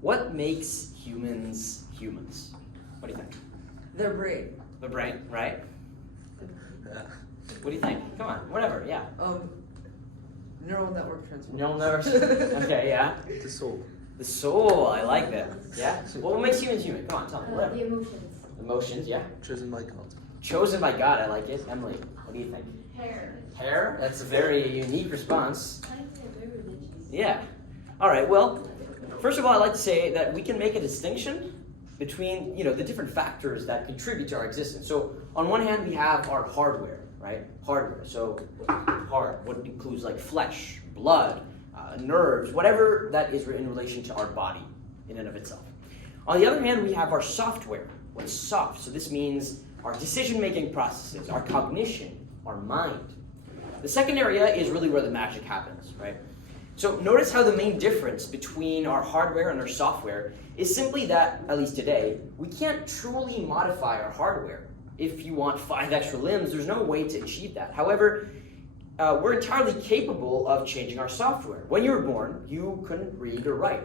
What makes humans humans? What do you think? Their brain. The brain, right? What do you think? Come on, whatever, yeah. Neural network transfer. Neural networks? Okay, yeah. The soul. The soul, I like that. Yeah? Well, what makes humans human? Come on, tell me. Whatever. The emotions. Emotions, yeah. Chosen by God. Chosen by God, I like it. Emily, what do you think? Hair. Hair? That's a very unique response. I think they're very religious. Yeah. All right, well, first of all, I'd like to say that we can make a distinction between, the different factors that contribute to our existence. So on one hand, we have our hardware, right? Hardware. So what includes like flesh, blood, nerves, whatever that is in relation to our body in and of itself. On the other hand, we have our software. What's soft? So this means our decision-making processes, our cognition, our mind. The second area is really where the magic happens, right? So notice how the main difference between our hardware and our software is simply that, at least today, we can't truly modify our hardware. If you want 5 extra limbs, there's no way to achieve that. However, we're entirely capable of changing our software. When you were born, you couldn't read or write.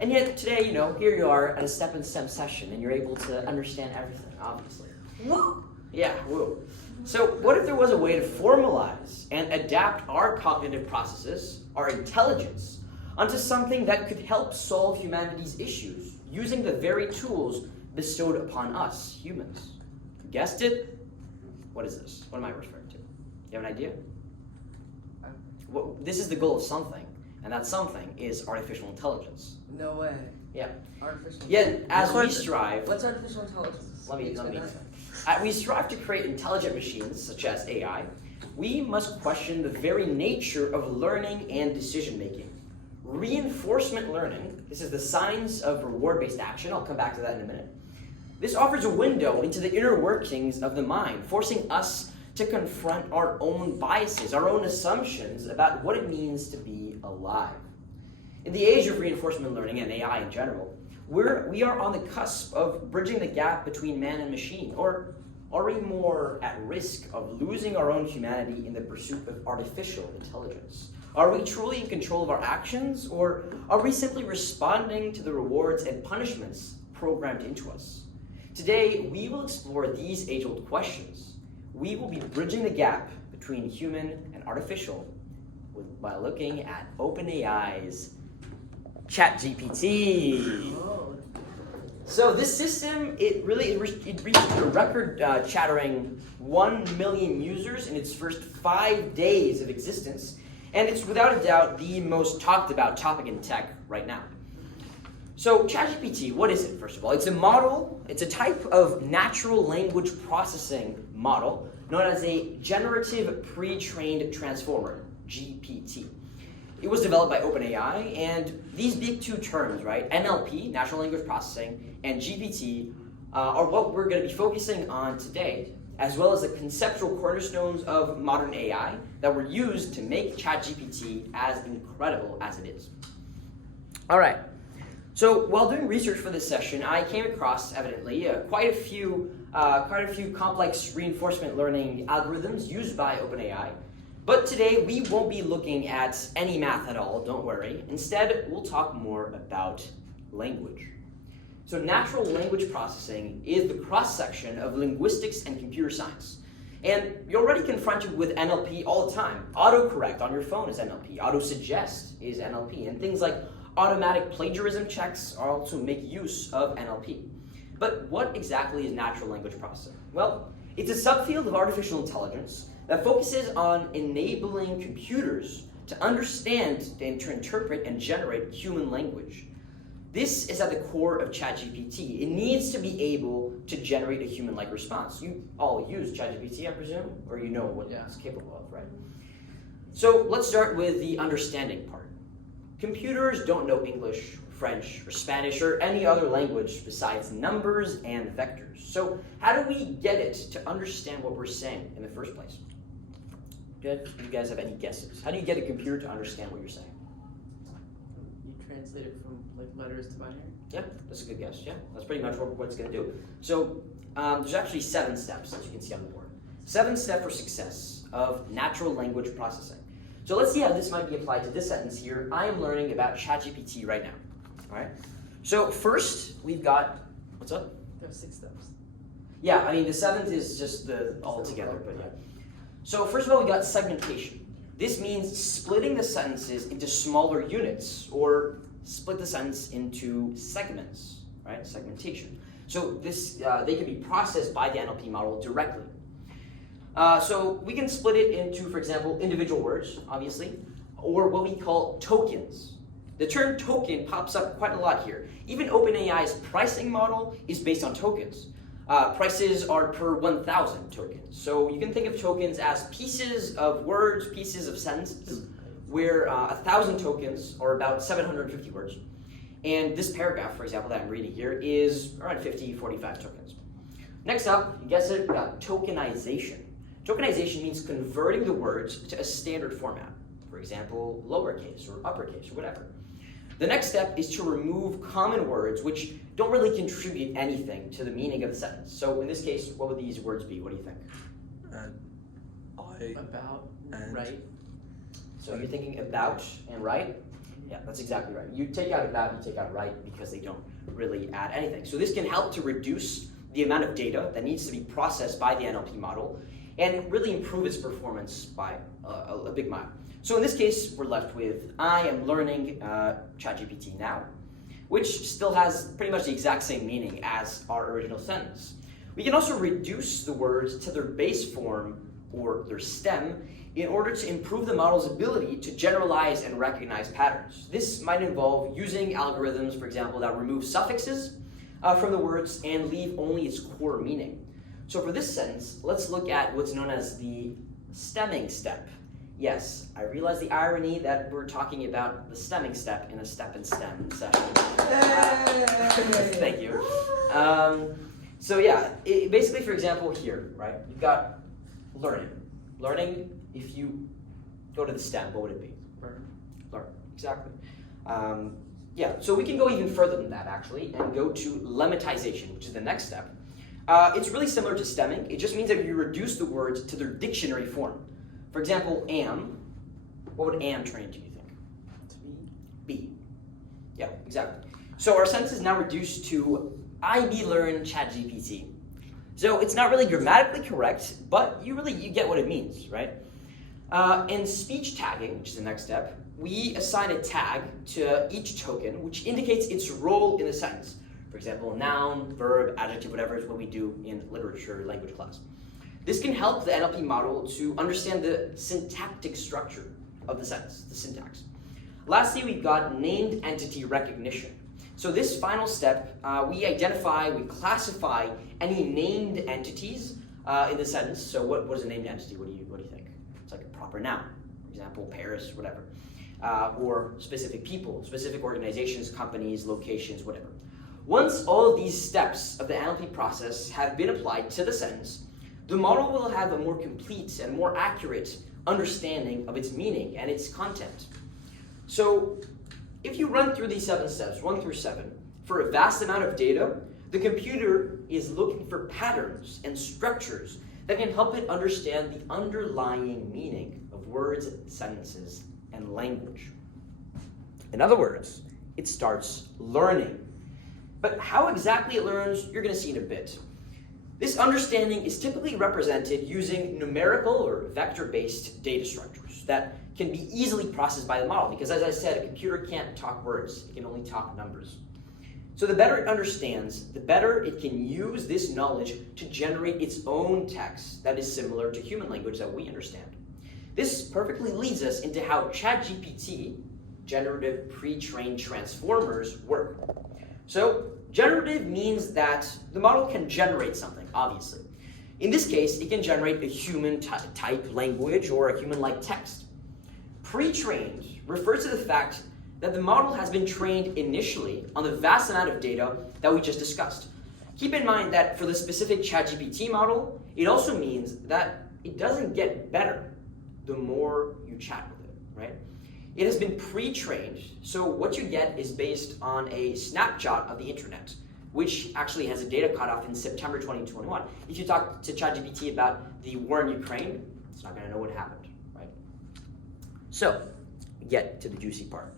And yet today, here you are at a STEP and STEM session, and you're able to understand everything, obviously. Woo! Yeah, woo. So what if there was a way to formalize and adapt our cognitive processes, our intelligence, onto something that could help solve humanity's issues using the very tools bestowed upon us, humans? You guessed it? What is this? What am I referring to? You have an idea? Well, this is the goal of something, and that something is artificial intelligence. No way. Yeah. Artificial. Yet, as we strive... What's artificial intelligence? Let me. We strive to create intelligent machines, such as AI. We must question the very nature of learning and decision-making. Reinforcement learning, this is the science of reward-based action. I'll come back to that in a minute. This offers a window into the inner workings of the mind, forcing us to confront our own biases, our own assumptions about what it means to be alive. In the age of reinforcement learning and AI in general, we are on the cusp of bridging the gap between man and machine, or are we more at risk of losing our own humanity in the pursuit of artificial intelligence? Are we truly in control of our actions, or are we simply responding to the rewards and punishments programmed into us? Today, we will explore these age-old questions. We will be bridging the gap between human and artificial by looking at OpenAI's ChatGPT. So this system, it reached a record-shattering 1 million users in its first 5 days of existence, and it's without a doubt the most talked about topic in tech right now. So ChatGPT, what is it, first of all? It's a model, it's a type of natural language processing model known as a generative pre-trained transformer, GPT. It was developed by OpenAI, and these big two terms, right, NLP, natural language processing, and GPT are what we're going to be focusing on today, as well as the conceptual cornerstones of modern AI that were used to make ChatGPT as incredible as it is. All right. So while doing research for this session, I came across, evidently, quite a few complex reinforcement learning algorithms used by OpenAI. But today, we won't be looking at any math at all, don't worry. Instead, we'll talk more about language. So natural language processing is the cross-section of linguistics and computer science. And you're already confronted with NLP all the time. Autocorrect on your phone is NLP. Autosuggest is NLP. And things like automatic plagiarism checks also make use of NLP. But what exactly is natural language processing? Well, it's a subfield of artificial intelligence that focuses on enabling computers to understand and to interpret and generate human language. This is at the core of ChatGPT. It needs to be able to generate a human-like response. You all use ChatGPT, I presume, or you know what it's capable of, right? So let's start with the understanding part. Computers don't know English, French, or Spanish, or any other language besides numbers and vectors. So how do we get it to understand what we're saying in the first place? Do you guys have any guesses? How do you get a computer to understand what you're saying? You translate it from letters to binary? Yeah, that's a good guess. Yeah, that's pretty much what it's going to do. So there's actually 7 steps, as you can see on the board. 7 steps for success of natural language processing. So let's see how this might be applied to this sentence here. I am learning about ChatGPT right now. All right. So first, we've got, what's up? There are 6 steps. Yeah, I mean, the 7th is just the all together, but yeah. So first of all, we got segmentation. This means splitting the sentences into smaller units, or split the sentence into segments, right? Segmentation. So this, they can be processed by the NLP model directly. So we can split it into, for example, individual words, obviously, or what we call tokens. The term token pops up quite a lot here. Even OpenAI's pricing model is based on tokens. Prices are per 1,000 tokens. So you can think of tokens as pieces of words, pieces of sentences, where 1,000 tokens are about 750 words. And this paragraph, for example, that I'm reading here is around 45 tokens. Next up, you guess it, we got tokenization. Tokenization means converting the words to a standard format. For example, lowercase or uppercase or whatever. The next step is to remove common words which don't really contribute anything to the meaning of the sentence. So in this case, what would these words be? What do you think? About, and right? So you're thinking about and right? Yeah, that's exactly right. You take out about, you take out right because they don't really add anything. So this can help to reduce the amount of data that needs to be processed by the NLP model and really improve its performance by a big mile. So in this case, we're left with, I am learning ChatGPT now, which still has pretty much the exact same meaning as our original sentence. We can also reduce the words to their base form or their stem in order to improve the model's ability to generalize and recognize patterns. This might involve using algorithms, for example, that remove suffixes from the words and leave only its core meaning. So for this sentence, let's look at what's known as the stemming step. Yes, I realize the irony that we're talking about the stemming step in a step and stem session. Thank you. So yeah, basically, for example, here, right, you've got learning. Learning, if you go to the stem, what would it be? Learn, exactly. Yeah, so we can go even further than that, actually, and go to lemmatization, which is the next step. It's really similar to stemming. It just means that you reduce the words to their dictionary form. For example, am, what would am turn into, you think? To Be. Yeah, exactly. So our sentence is now reduced to, I be learn ChatGPT. So it's not really grammatically correct, but you get what it means, right? In speech tagging, which is the next step, we assign a tag to each token, which indicates its role in the sentence. For example, noun, verb, adjective, whatever is what we do in literature language class. This can help the NLP model to understand the syntactic structure of the sentence, the syntax. Lastly, we've got named entity recognition. So this final step, we classify any named entities in the sentence. So what is a named entity? What do you think? It's like a proper noun, for example, Paris, whatever. Or specific people, specific organizations, companies, locations, whatever. Once all of these steps of the NLP process have been applied to the sentence, the model will have a more complete and more accurate understanding of its meaning and its content. So if you run through these 7 steps, 1 through 7, for a vast amount of data, the computer is looking for patterns and structures that can help it understand the underlying meaning of words, sentences, and language. In other words, it starts learning. But how exactly it learns, you're going to see in a bit. This understanding is typically represented using numerical or vector-based data structures that can be easily processed by the model because, as I said, a computer can't talk words, it can only talk numbers. So the better it understands, the better it can use this knowledge to generate its own text that is similar to human language that we understand. This perfectly leads us into how ChatGPT, generative pre-trained transformers, work. So generative means that the model can generate something, obviously. In this case, it can generate a human type language or a human-like text. Pre-trained refers to the fact that the model has been trained initially on the vast amount of data that we just discussed. Keep in mind that for the specific ChatGPT model, it also means that it doesn't get better the more you chat with it, right? It has been pre-trained, so what you get is based on a snapshot of the internet, which actually has a data cutoff in September 2021. If you talk to ChatGPT about the war in Ukraine, it's not going to know what happened, right? So, we get to the juicy part.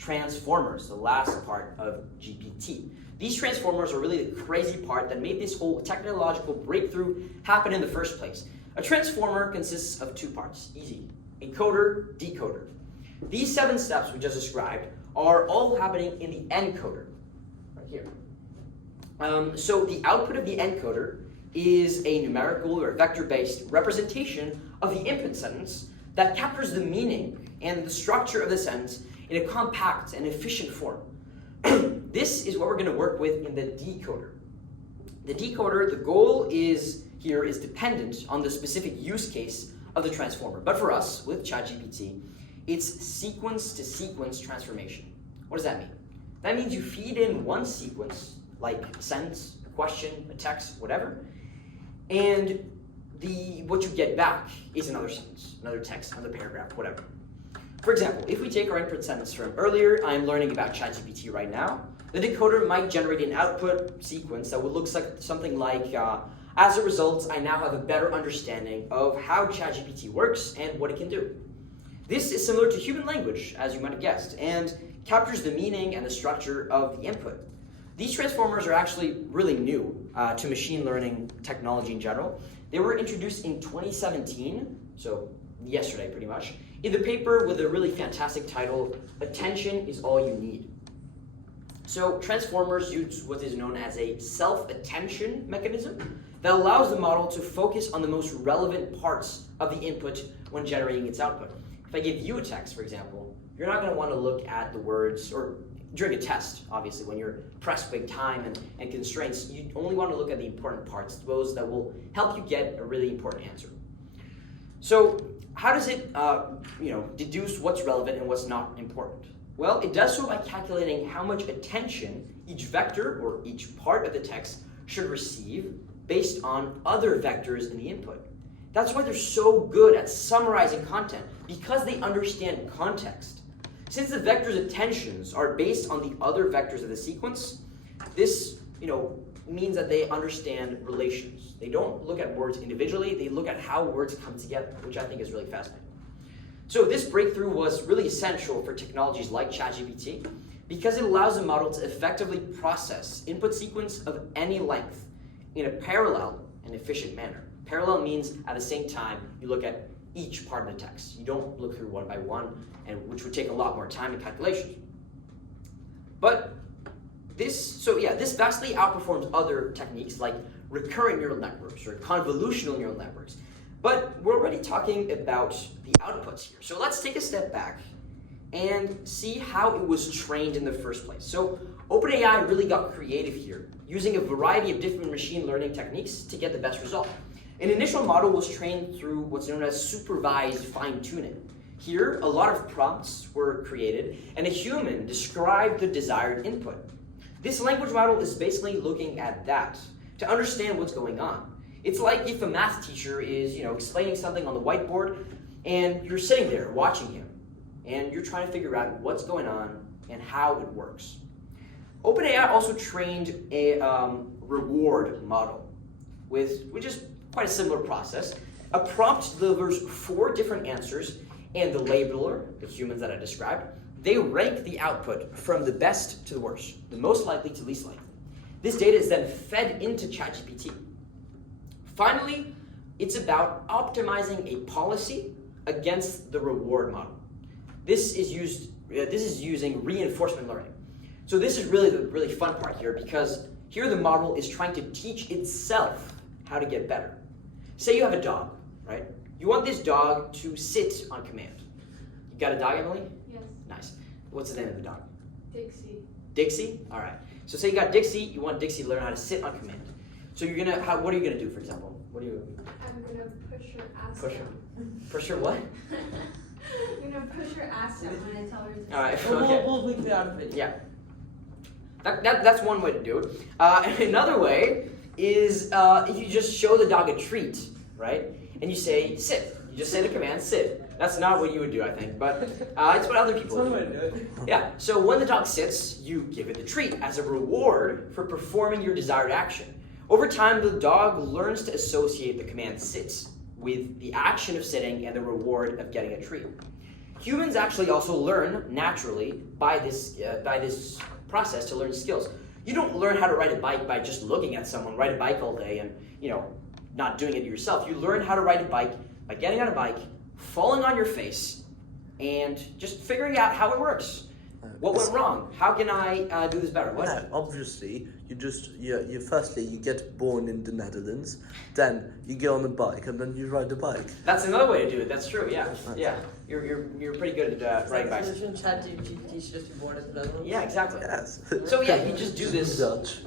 transformers, the last part of GPT. These transformers are really the crazy part that made this whole technological breakthrough happen in the first place. A transformer consists of two parts, easy, encoder, decoder. These 7 steps we just described are all happening in the encoder, right here. So the output of the encoder is a numerical or vector-based representation of the input sentence that captures the meaning and the structure of the sentence in a compact and efficient form. This is what we're going to work with in the decoder. The decoder, the goal is dependent on the specific use case of the transformer. But for us, with ChatGPT, it's sequence-to-sequence transformation. What does that mean? That means you feed in one sequence, like a sentence, a question, a text, whatever, and what you get back is another sentence, another text, another paragraph, whatever. For example, if we take our input sentence from earlier, I'm learning about ChatGPT right now, the decoder might generate an output sequence that would look like something like, as a result, I now have a better understanding of how ChatGPT works and what it can do. This is similar to human language, as you might have guessed, and captures the meaning and the structure of the input. These transformers are actually really new to machine learning technology in general. They were introduced in 2017, so yesterday pretty much, in the paper with a really fantastic title, Attention is All You Need. So transformers use what is known as a self-attention mechanism that allows the model to focus on the most relevant parts of the input when generating its output. If I give you a text, for example, you're not going to want to look at the words, or during a test, obviously, when you're pressed with time and constraints, you only want to look at the important parts, those that will help you get a really important answer. So how does it deduce what's relevant and what's not important? Well, it does so by calculating how much attention each vector or each part of the text should receive based on other vectors in the input. That's why they're so good at summarizing content, because they understand context. Since the vector's attentions are based on the other vectors of the sequence, this means that they understand relations. They don't look at words individually, they look at how words come together, which I think is really fascinating. So this breakthrough was really essential for technologies like ChatGPT because it allows the model to effectively process input sequence of any length in a parallel and efficient manner. Parallel means at the same time you look at each part of the text. You don't look through one by one, which would take a lot more time and calculations. But this vastly outperforms other techniques like recurrent neural networks or convolutional neural networks. But we're already talking about the outputs here. So let's take a step back and see how it was trained in the first place. So OpenAI really got creative here, using a variety of different machine learning techniques to get the best result. An initial model was trained through what's known as supervised fine-tuning. Here, a lot of prompts were created, and a human described the desired input. This language model is basically looking at that to understand what's going on. It's like if a math teacher is, explaining something on the whiteboard, and you're sitting there watching him, and you're trying to figure out what's going on and how it works. OpenAI also trained a reward model, which is quite a similar process. A prompt delivers 4 different answers, and the labeler, the humans that I described, they rank the output from the best to the worst, the most likely to least likely. This data is then fed into ChatGPT. Finally, it's about optimizing a policy against the reward model. This is using reinforcement learning. So this is really the really fun part here, because here the model is trying to teach itself how to get better. Say you have a dog, right? You want this dog to sit on command. You got a dog, Emily? Yes. Nice. What's the name of the dog? Dixie. Dixie? All right. So say you got Dixie, you want Dixie to learn how to sit on command. So what are you gonna do, for example? I'm gonna push her ass Push her. down. Push her what? I'm gonna push her ass down when I tell her to. All right. We'll Okay. link that out of it. Yeah. That's one way to do it. And another way is if you just show the dog a treat, right? And you say, sit. You just say the command, sit. That's not what you would do, I think, but it's what other people That's one do. way to do it. Yeah, so when the dog sits, you give it the treat as a reward for performing your desired action. Over time, the dog learns to associate the command sits with the action of sitting and the reward of getting a treat. Humans actually also learn naturally by this process to learn skills. You don't learn how to ride a bike by just looking at someone ride a bike all day and not doing it yourself. You learn how to ride a bike by getting on a bike, falling on your face, and just figuring out how it works. What went wrong? How can I do this better? What? No, obviously, you firstly you get born in the Netherlands, then you get on a bike, and then you ride a bike. That's another way to do it. That's true. Yeah, yeah. You're pretty good at riding bikes. Shouldn't ChatGPT should just be born in the Netherlands? Yeah, exactly. Yes. So yeah, you just do this. Dutch.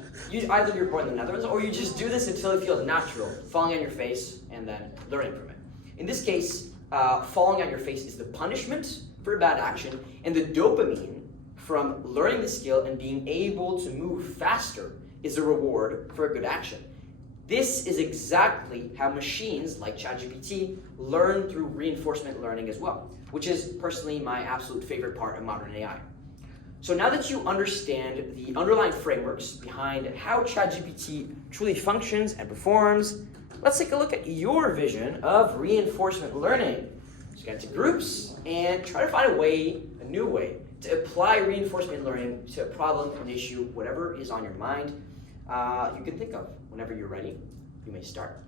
Either you're born in the Netherlands, or you just do this until it feels natural, falling on your face and then learning from it. In this case, falling on your face is the punishment for a bad action, and the dopamine from learning the skill and being able to move faster is a reward for a good action. This is exactly how machines like ChatGPT learn through reinforcement learning as well, which is personally my absolute favorite part of modern AI. So now that you understand the underlying frameworks behind how ChatGPT truly functions and performs, let's take a look at your vision of reinforcement learning. Let's get into groups and try to find a new way to apply reinforcement learning to a problem, an issue, whatever is on your mind you can think of. Whenever you're ready, you may start.